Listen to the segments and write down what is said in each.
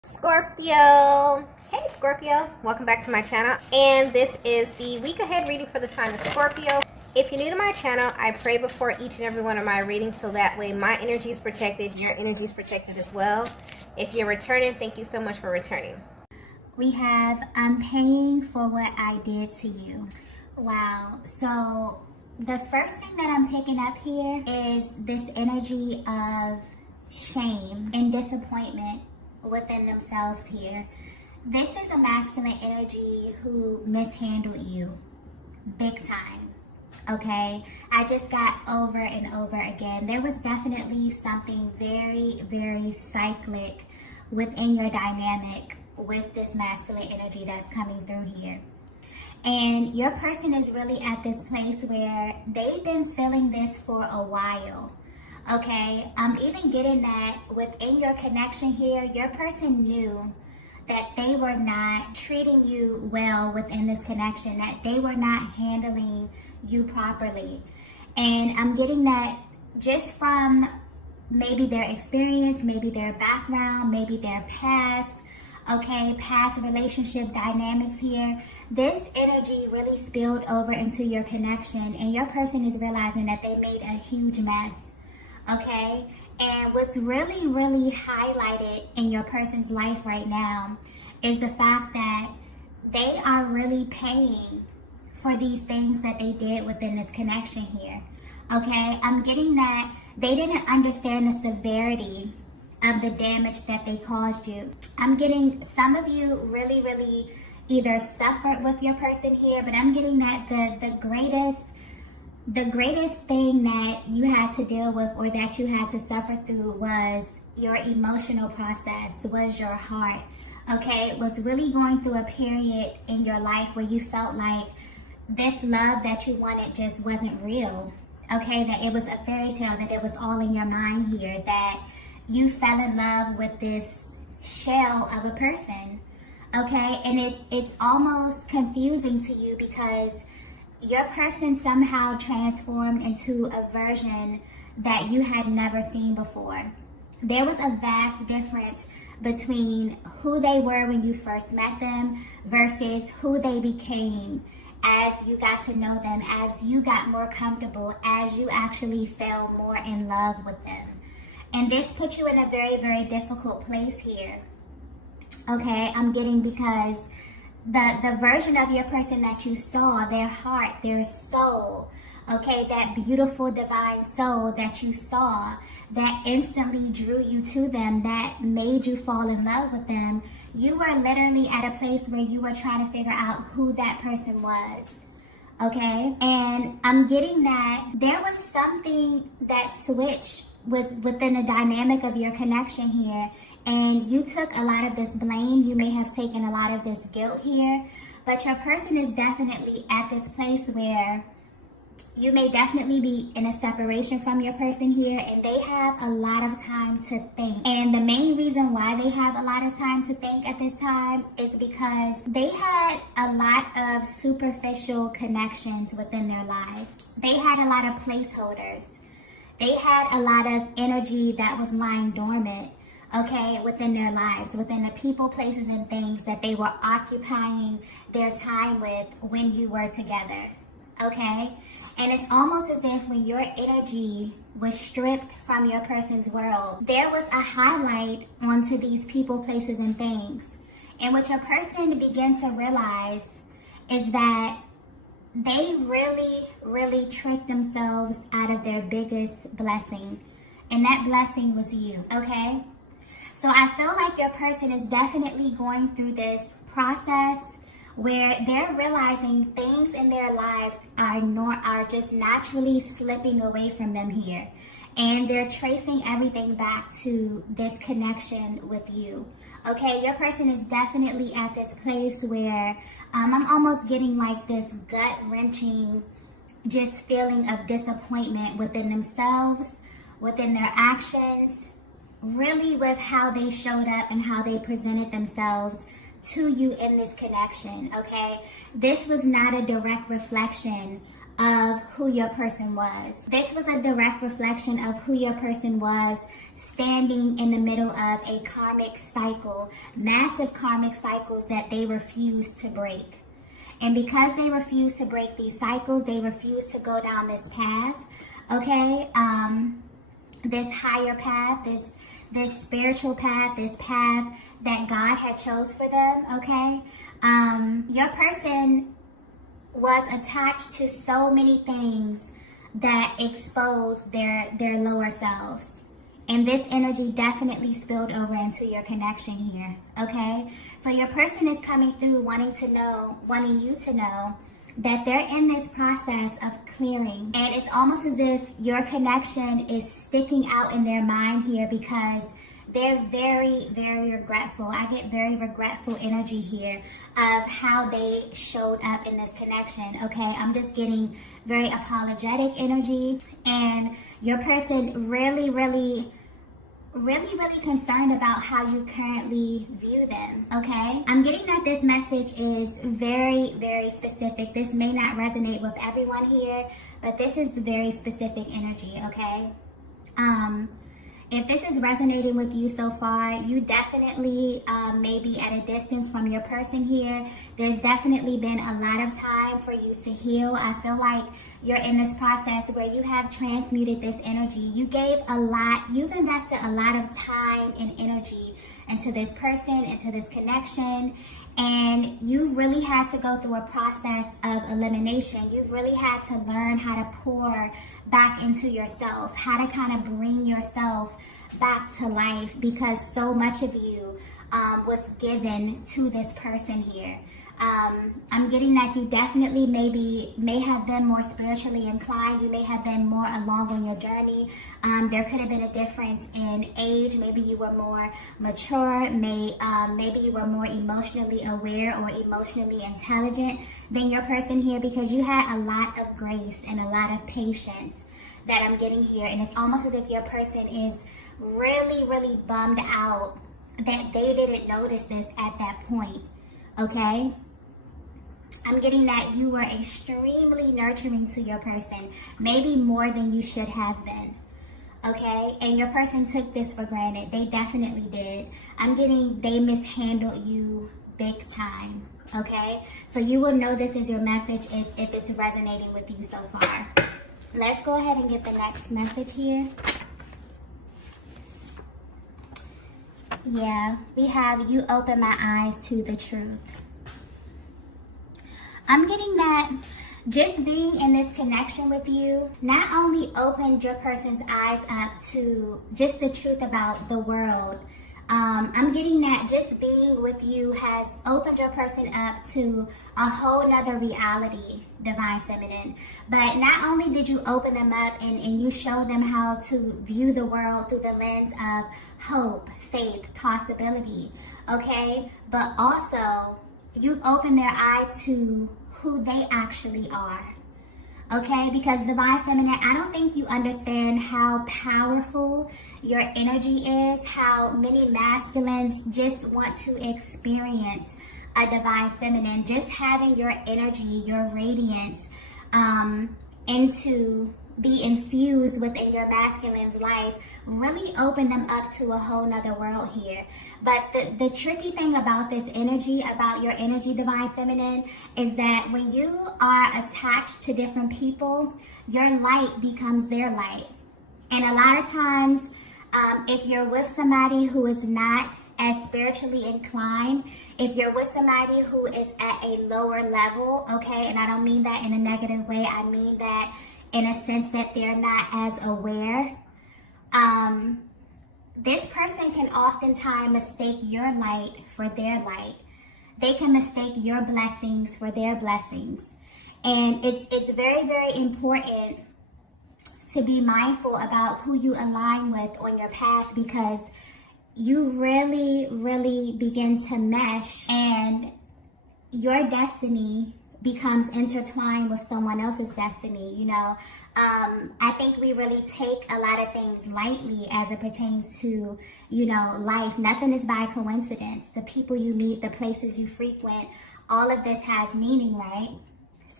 Scorpio. Hey Scorpio, welcome back to my channel, and this is the week ahead reading for the sign of Scorpio. If you're new to my channel, I pray before each and every one of my readings so that way my energy is protected, your energy is protected as well. If you're returning, thank you so much for returning. We have, I'm paying for what I did to you. Wow. So the first thing that I'm picking up here is this energy of shame and disappointment within themselves here. This is a masculine energy who mishandled you big time. Okay, I just got over and over again. There was definitely something very, very cyclic within your dynamic with this masculine energy that's coming through here. And your person is really at this place where they've been feeling this for a while. Okay, I'm even getting that within your connection here, your person knew that they were not treating you well within this connection, that they were not handling you properly. And I'm getting that just from maybe their experience, maybe their background, maybe their past, okay, past relationship dynamics here. This energy really spilled over into your connection, and your person is realizing that they made a huge mess. Okay, and what's really, really highlighted in your person's life right now is the fact that they are really paying for these things that they did within this connection here. Okay, I'm getting that they didn't understand the severity of the damage that they caused you. I'm getting some of you really, really either suffered with your person here, but I'm getting that the greatest thing that you had to deal with or that you had to suffer through was your emotional process, was your heart. Okay, was really going through a period in your life where you felt like this love that you wanted just wasn't real. Okay, that it was a fairy tale, that it was all in your mind here, that you fell in love with this shell of a person. Okay, and it's almost confusing to you because your person somehow transformed into a version that you had never seen before. There was a vast difference between who they were when you first met them versus who they became as you got to know them, as you got more comfortable, as you actually fell more in love with them. And this put you in a very, very difficult place here. Okay, I'm getting because the version of your person that you saw, their heart, their soul, okay, that beautiful divine soul that you saw, that instantly drew you to them, that made you fall in love with them, you were literally at a place where you were trying to figure out who that person was. Okay, and I'm getting that there was something that switched within the dynamic of your connection here, and you took a lot of this blame. You may have taken a lot of this guilt here, but your person is definitely at this place where you may definitely be in a separation from your person here, and they have a lot of time to think. And the main reason why they have a lot of time to think at this time is because they had a lot of superficial connections within their lives. They had a lot of placeholders. They had a lot of energy that was lying dormant, okay, within their lives, within the people, places, and things that they were occupying their time with when you were together, okay? And it's almost as if when your energy was stripped from your person's world, there was a highlight onto these people, places, and things. And what your person began to realize is that they really, really tricked themselves out of their biggest blessing. And that blessing was you, okay? So I feel like your person is definitely going through this process where they're realizing things in their lives are just naturally slipping away from them here. And they're tracing everything back to this connection with you. Okay, your person is definitely at this place where I'm almost getting like this gut-wrenching just feeling of disappointment within themselves, within their actions, really with how they showed up and how they presented themselves to you in this connection, okay? This was not a direct reflection of who your person was. This was a direct reflection of who your person was, standing in the middle of a karmic cycle, massive karmic cycles that they refused to break. And because they refused to break these cycles, they refused to go down this path, okay? This higher path, this spiritual path, this path that God had chose for them, okay? Your person was attached to so many things that exposed their lower selves. And this energy definitely spilled over into your connection here, okay? So your person is coming through wanting you to know that they're in this process of clearing. And it's almost as if your connection is sticking out in their mind here because they're very, very regretful. I get very regretful energy here of how they showed up in this connection, okay? I'm just getting very apologetic energy. And your person really concerned about how you currently view them, okay? I'm getting that this message is very, very specific. This may not resonate with everyone here, but this is very specific energy, okay? If this is resonating with you so far, you definitely may be at a distance from your person here. There's definitely been a lot of time for you to heal. I feel like you're in this process where you have transmuted this energy. You've invested a lot of time and energy into this person, into this connection, and you really had to go through a process of elimination. You've really had to learn how to pour back into yourself, how to kind of bring yourself back to life, because so much of you was given to this person here. I'm getting that you definitely may have been more spiritually inclined. You may have been more along on your journey. There could have been a difference in age. Maybe you were more mature. Maybe you were more emotionally aware or emotionally intelligent than your person here, because you had a lot of grace and a lot of patience that I'm getting here. And it's almost as if your person is really bummed out that they didn't notice this at that point, okay? I'm getting that you were extremely nurturing to your person, maybe more than you should have been, okay? And your person took this for granted. They definitely did. I'm getting they mishandled you big time, okay? So you will know this is your message if it's resonating with you so far. Let's go ahead and get the next message here. Yeah, we have you open my eyes to the truth. I'm getting that just being in this connection with you not only opened your person's eyes up to just the truth about the world. I'm getting that just being with you has opened your person up to a whole nother reality, Divine Feminine. But not only did you open them up and you show them how to view the world through the lens of hope, faith, possibility, okay? But also, you open their eyes to who they actually are, okay? Because Divine Feminine, I don't think you understand how powerful your energy is, how many masculines just want to experience a Divine Feminine. Just having your energy, your radiance, be infused within your masculine's life really open them up to a whole nother world here. But the tricky thing about this energy, about your energy, Divine Feminine, is that when you are attached to different people, your light becomes their light. And a lot of times, if you're with somebody who is not as spiritually inclined, if you're with somebody who is at a lower level, okay, and I don't mean that in a negative way, I mean that in a sense that they're not as aware, this person can oftentimes mistake your light for their light. They can mistake your blessings for their blessings. And it's very, very important to be mindful about who you align with on your path, because you really begin to mesh and your destiny becomes intertwined with someone else's destiny, you know. I think we really take a lot of things lightly as it pertains to, you know, life. Nothing is by coincidence. The people you meet, the places you frequent, all of this has meaning, right?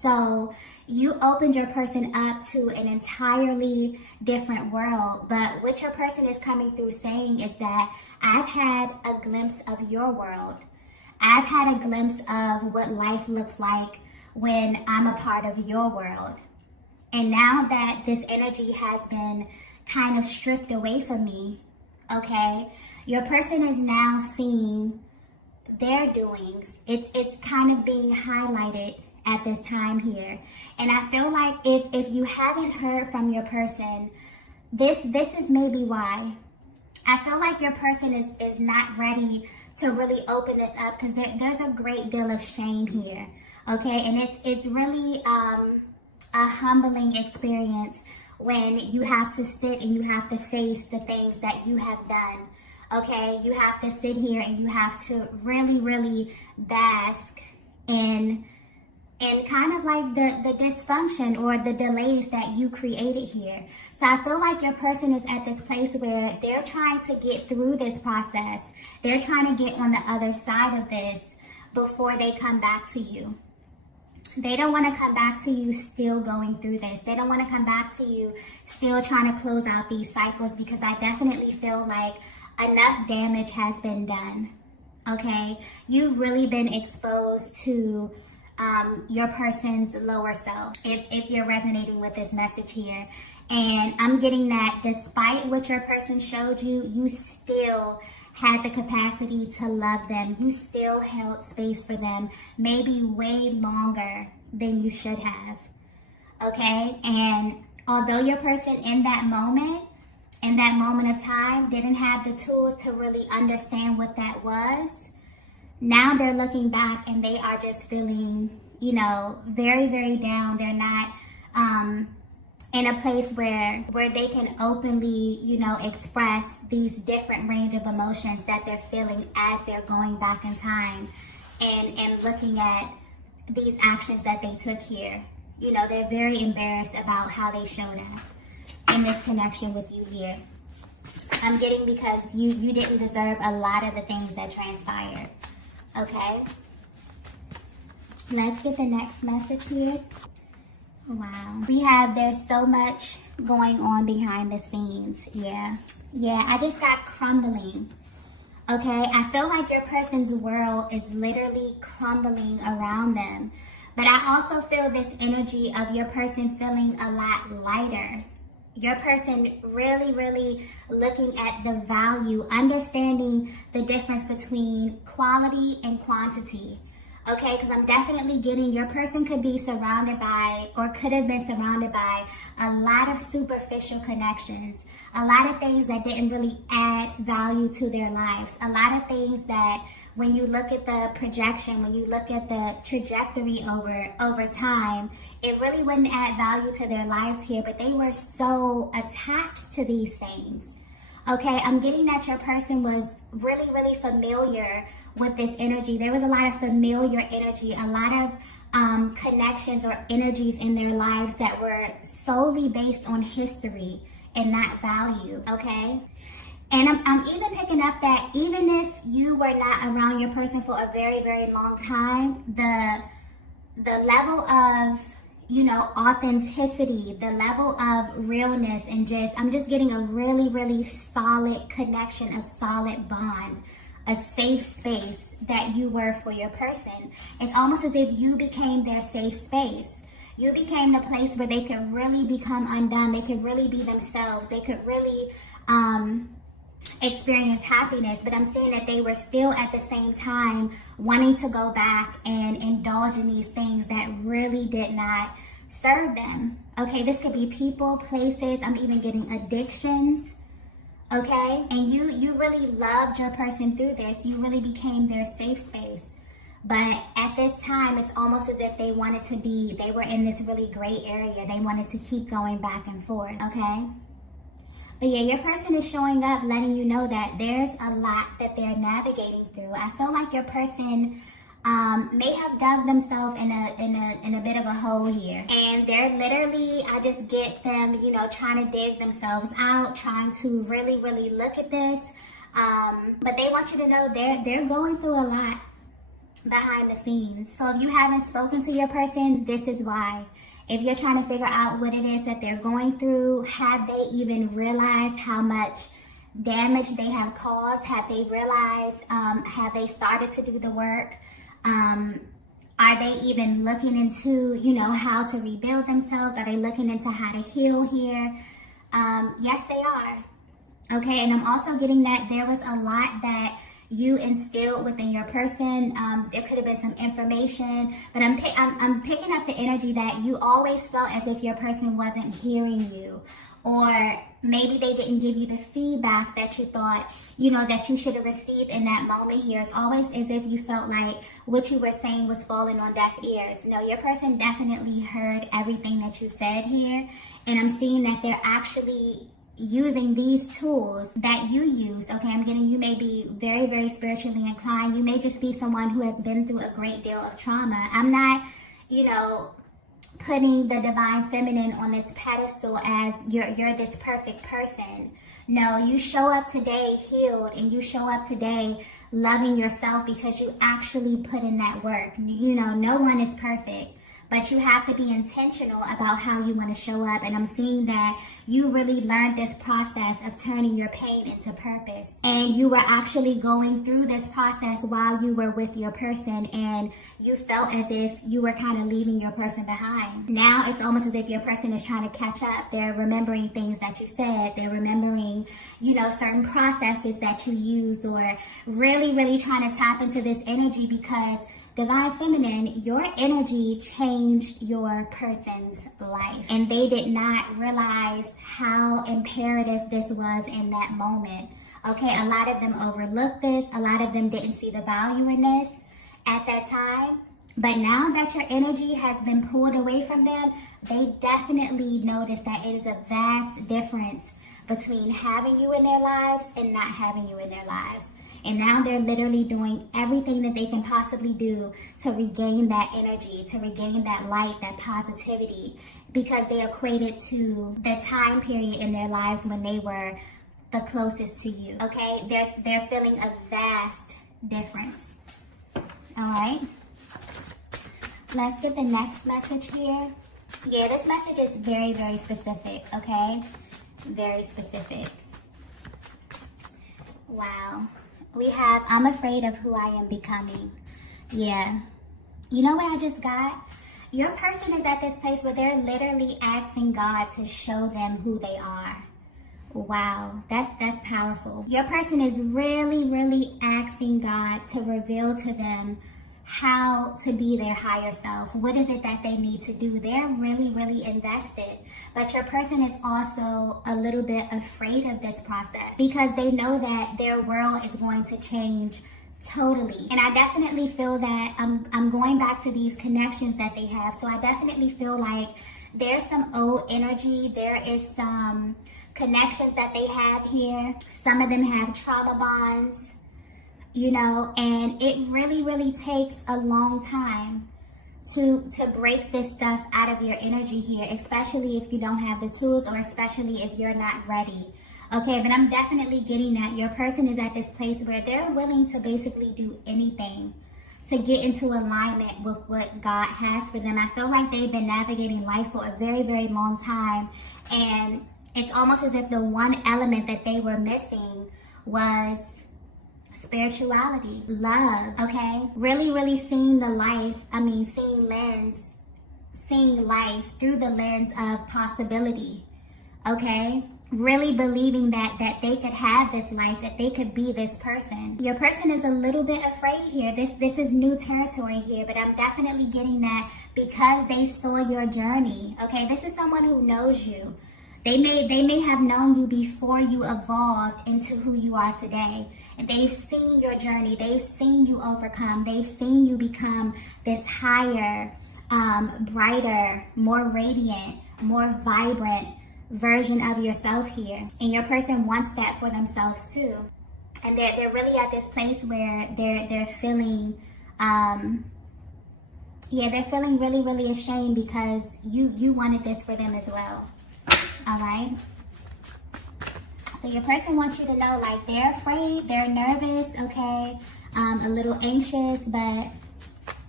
So you opened your person up to an entirely different world. But what your person is coming through saying is that I've had a glimpse of your world. I've had a glimpse of what life looks like when I'm a part of your world. And now that this energy has been kind of stripped away from me, okay, your person is now seeing their doings. It's kind of being highlighted at this time here. And I feel like if you haven't heard from your person, this is maybe why. I feel like your person is not ready to really open this up, because there's a great deal of shame here, okay? And it's really a humbling experience when you have to sit and you have to face the things that you have done, okay? You have to sit here and you have to really, really bask in kind of like the dysfunction or the delays that you created here. So I feel like your person is at this place where they're trying to get through this process. They're trying to get on the other side of this before they come back to you. They don't want to come back to you still going through this. They don't want to come back to you still trying to close out these cycles, because I definitely feel like enough damage has been done, okay? You've really been exposed to your person's lower self, if you're resonating with this message here. And I'm getting that despite what your person showed you, you still had the capacity to love them. You still held space for them, maybe way longer than you should have, okay? And although your person in that moment of time, didn't have the tools to really understand what that was, now they're looking back and they are just feeling, you know, very, very down. They're not in a place where they can openly, you know, express these different range of emotions that they're feeling as they're going back in time and looking at these actions that they took here. You know, they're very embarrassed about how they showed up in this connection with you here. I'm getting because you didn't deserve a lot of the things that transpired. Okay, let's get the next message here. Wow, we have, there's so much going on behind the scenes. Yeah, I just got crumbling. Okay, I feel like your person's world is literally crumbling around them. But I also feel this energy of your person feeling a lot lighter. Your person really, really looking at the value, understanding the difference between quality and quantity. Okay, because I'm definitely getting your person could be surrounded by, or could have been surrounded by, a lot of superficial connections. A lot of things that didn't really add value to their lives. A lot of things that when you look at the projection, when you look at the trajectory over time, it really wouldn't add value to their lives here, but they were so attached to these things. Okay, I'm getting that your person was really, really familiar with this energy. There was a lot of familiar energy, a lot of connections or energies in their lives that were solely based on history and not value, okay? And I'm even picking up that even if you were not around your person for a very, very long time, the level of, you know, authenticity, the level of realness, and just, I'm just getting a really, really solid connection, a solid bond, a safe space that you were for your person. It's almost as if you became their safe space. You became the place where they could really become undone. They could really be themselves. They could really experience happiness. But I'm seeing that they were still at the same time wanting to go back and indulge in these things that really did not serve them. Okay, this could be people, places. I'm even getting addictions. Okay, and you really loved your person through this. You really became their safe space. But at this time, it's almost as if they wanted to be, they were in this really gray area. They wanted to keep going back and forth, okay? But yeah, your person is showing up, letting you know that there's a lot that they're navigating through. I feel like your person may have dug themselves in a bit of a hole here. And they're literally, I just get them, you know, trying to dig themselves out, trying to really, really look at this. But they want you to know they're going through a lot. behind the scenes. So if you haven't spoken to your person, this is why. If you're trying to figure out what it is that they're going through, have they even realized how much damage they have caused? Have they realized, have they started to do the work? Are they even looking into, how to rebuild themselves? Are they looking into how to heal here? Yes, they are. Okay, and I'm also getting that there was a lot that you instilled within your person. There could have been some information, but I'm picking up the energy that you always felt as if your person wasn't hearing you, or maybe they didn't give you the feedback that you thought, that you should have received in that moment here. It's always as if you felt like what you were saying was falling on deaf ears. No, your person definitely heard everything that you said here, and I'm seeing that they're actually using these tools that you use. Okay, I'm getting you may be very, very spiritually inclined. You may just be someone who has been through a great deal of trauma. I'm not, putting the divine feminine on this pedestal as you're this perfect person. No, you show up today healed, and you show up today loving yourself because you actually put in that work. No one is perfect, but you have to be intentional about how you want to show up. And I'm seeing that you really learned this process of turning your pain into purpose. And you were actually going through this process while you were with your person, and you felt as if you were kind of leaving your person behind. Now it's almost as if your person is trying to catch up. They're remembering things that you said. They're remembering, certain processes that you used, or really, really trying to tap into this energy because Divine Feminine, your energy changed your person's life, and they did not realize how imperative this was in that moment. Okay, a lot of them overlooked this. A lot of them didn't see the value in this at that time. But now that your energy has been pulled away from them, they definitely notice that it is a vast difference between having you in their lives and not having you in their lives. And now they're literally doing everything that they can possibly do to regain that energy, to regain that light, that positivity, because they equate it to the time period in their lives when they were the closest to you. Okay, they're feeling a vast difference. All right, let's get the next message here. Yeah, this message is very, very specific. Okay, very specific. Wow. We have, I'm afraid of who I am becoming. Yeah. You know what I just got? Your person is at this place where they're literally asking God to show them who they are. Wow, that's powerful. Your person is really, really asking God to reveal to them how to be their higher self. What is it that they need to do? They're really, really invested. But your person is also a little bit afraid of this process because they know that their world is going to change totally. And I definitely feel that I'm going back to these connections that they have. So I definitely feel like there's some old energy. There is some connections that they have here. Some of them have trauma bonds. And it really, really takes a long time to break this stuff out of your energy here, especially if you don't have the tools, or especially if you're not ready. Okay, but I'm definitely getting that your person is at this place where they're willing to basically do anything to get into alignment with what God has for them. I feel like they've been navigating life for a very, very long time, and it's almost as if the one element that they were missing was spirituality, love, okay? Really, really seeing life through the lens of possibility, okay? Really believing that they could have this life, that they could be this person. Your person is a little bit afraid here. This is new territory here, but I'm definitely getting that because they saw your journey, okay? This is someone who knows you. They may have known you before you evolved into who you are today. And they've seen your journey. They've seen you overcome. They've seen you become this higher, brighter, more radiant, more vibrant version of yourself here. And your person wants that for themselves too. And they're really at this place where they're feeling they're feeling really, really ashamed because you wanted this for them as well. All right. So your person wants you to know, like, they're afraid, they're nervous, okay, a little anxious, but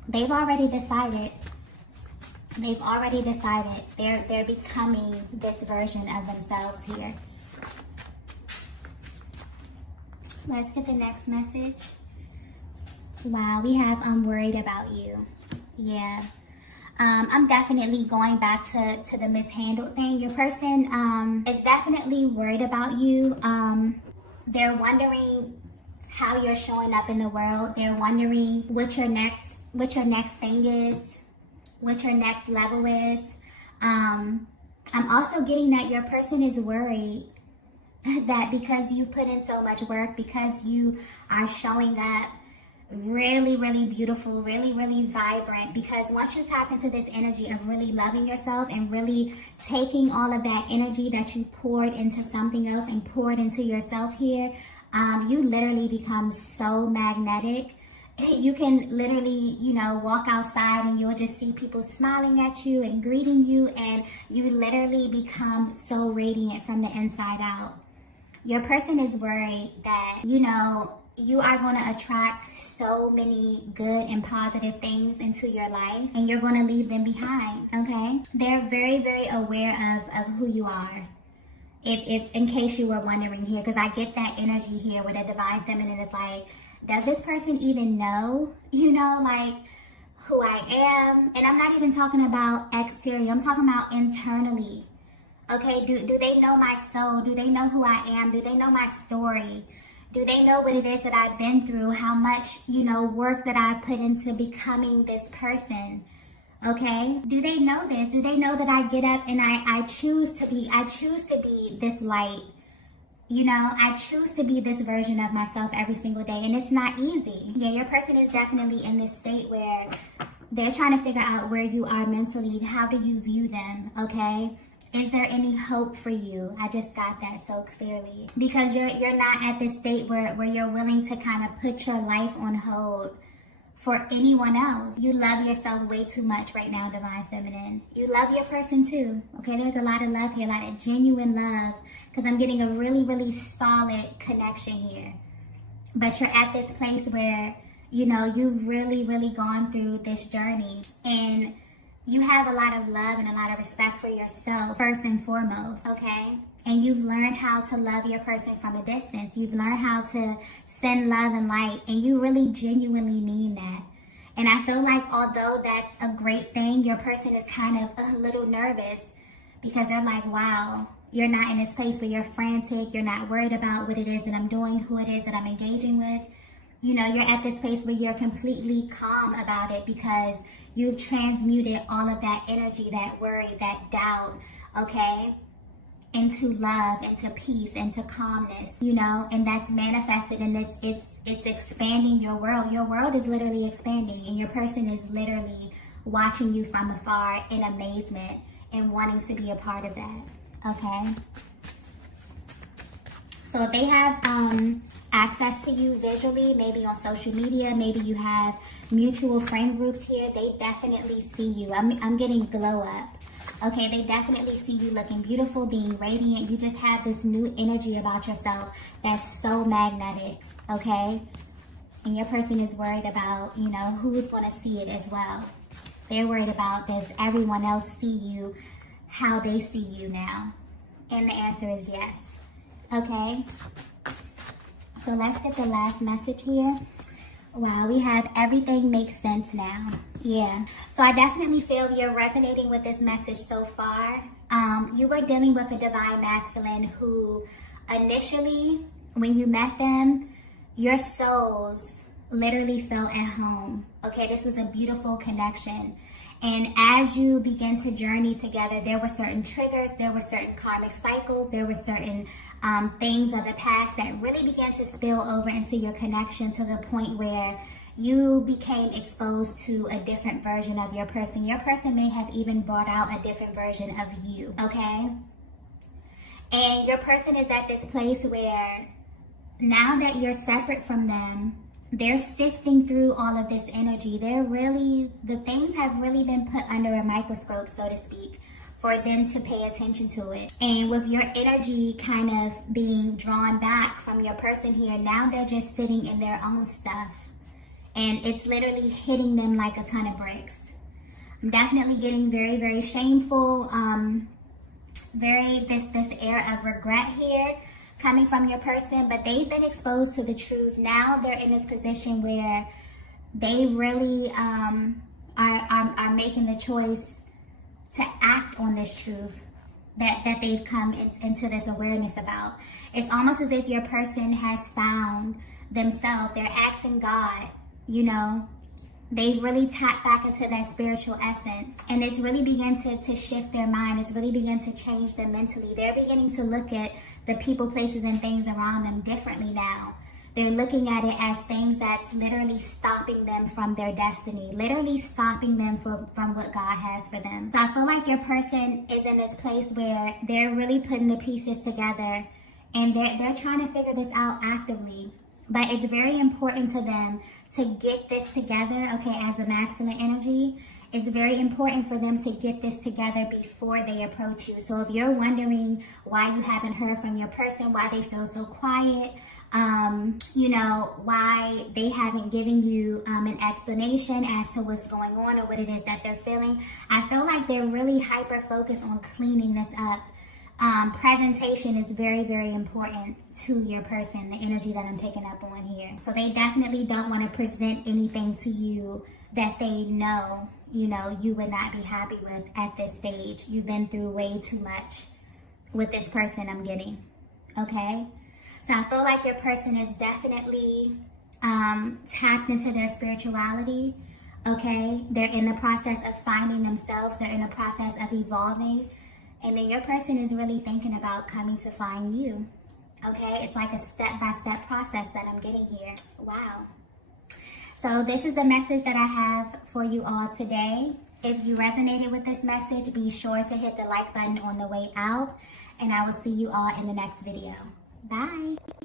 They've already decided. They've already decided. They're becoming this version of themselves here. Let's get the next message. Wow, we have I'm worried about you. Yeah. I'm definitely going back to the mishandled thing. Your person is definitely worried about you. They're wondering how you're showing up in the world. They're wondering what your next thing is, what your next level is. I'm also getting that your person is worried that because you put in so much work, because you are showing up really, really beautiful, really, really vibrant, because once you tap into this energy of really loving yourself and really taking all of that energy that you poured into something else and poured into yourself here, you literally become so magnetic. You can literally, walk outside and you'll just see people smiling at you and greeting you, and you literally become so radiant from the inside out. Your person is worried that, you are going to attract so many good and positive things into your life, and you're going to leave them behind, okay? They're very, very aware of who you are. If in case you were wondering here, because I get that energy here with a divine feminine. It's like, does this person even know, who I am? And I'm not even talking about exterior. I'm talking about internally. Okay, do they know my soul? Do they know who I am? Do they know my story? Do they know what it is that I've been through? How much, work that I've put into becoming this person? Okay, do they know this? Do they know that I get up and I choose to be this light? I choose to be this version of myself every single day, and it's not easy. Yeah, your person is definitely in this state where they're trying to figure out where you are mentally. How do you view them, okay? Is there any hope for you? I just got that so clearly. Because you're not at this state where you're willing to kind of put your life on hold for anyone else. You love yourself way too much right now, Divine Feminine. You love your person too. Okay, there's a lot of love here, a lot of genuine love, because I'm getting a really, really solid connection here. But you're at this place where, you've really, really gone through this journey, and you have a lot of love and a lot of respect for yourself, first and foremost, okay? And you've learned how to love your person from a distance. You've learned how to send love and light, and you really genuinely mean that. And I feel like although that's a great thing, your person is kind of a little nervous because they're like, wow, you're not in this place where you're frantic. You're not worried about what it is that I'm doing, who it is that I'm engaging with. You're at this place where you're completely calm about it because you've transmuted all of that energy, that worry, that doubt, okay, into love, into peace, into calmness, and that's manifested, and it's expanding your world. Your world is literally expanding, and your person is literally watching you from afar in amazement and wanting to be a part of that, okay? So if they have access to you visually, maybe on social media, maybe you have mutual friend groups here, they definitely see you. I'm getting glow up. Okay, they definitely see you looking beautiful, being radiant. You just have this new energy about yourself that's so magnetic, okay? And your person is worried about, who's going to see it as well. They're worried about, does everyone else see you how they see you now? And the answer is yes. Okay? So let's get the last message here. Wow, we have everything makes sense now. Yeah. So I definitely feel you're resonating with this message so far. You were dealing with a divine masculine who initially, when you met them, your souls literally felt at home. Okay, this was a beautiful connection. And as you begin to journey together, there were certain triggers, there were certain karmic cycles, there were certain things of the past that really began to spill over into your connection to the point where you became exposed to a different version of your person. Your person may have even brought out a different version of you, okay? And your person is at this place where now that you're separate from them, they're sifting through all of this energy. The things have really been put under a microscope, so to speak, for them to pay attention to it. And with your energy kind of being drawn back from your person here, now they're just sitting in their own stuff. and it's literally hitting them like a ton of bricks. I'm definitely getting very, very shameful, this air of regret here coming from your person, but they've been exposed to the truth. Now they're in this position where they really are making the choice to act on this truth that they've come into this awareness about. It's almost as if your person has found themselves. They're asking God, you know, they've really tapped back into that spiritual essence, and it's really begun to shift their mind. It's really begun to change them mentally. They're beginning to look at the people, places, and things around them differently now. They're looking at it as things that's literally stopping them from their destiny, literally stopping them from what God has for them. So I feel like your person is in this place where they're really putting the pieces together, and they're trying to figure this out actively. But it's very important to them to get this together, okay, as the masculine energy. It's very important for them to get this together before they approach you. So if you're wondering why you haven't heard from your person, why they feel so quiet, you know, why they haven't given you an explanation as to what's going on or what it is that they're feeling, I feel like they're really hyper-focused on cleaning this up. Presentation is very, very important to your person, the energy that I'm picking up on here. So they definitely don't want to present anything to you that they know, you know, you would not be happy with at this stage. You've been through way too much with this person, I'm getting, okay? So I feel like your person is definitely tapped into their spirituality, okay? They're in the process of finding themselves. They're in the process of evolving. And then your person is really thinking about coming to find you, okay? It's like a step-by-step process that I'm getting here. Wow. So this is the message that I have for you all today. If you resonated with this message, be sure to hit the like button on the way out. And I will see you all in the next video. Bye.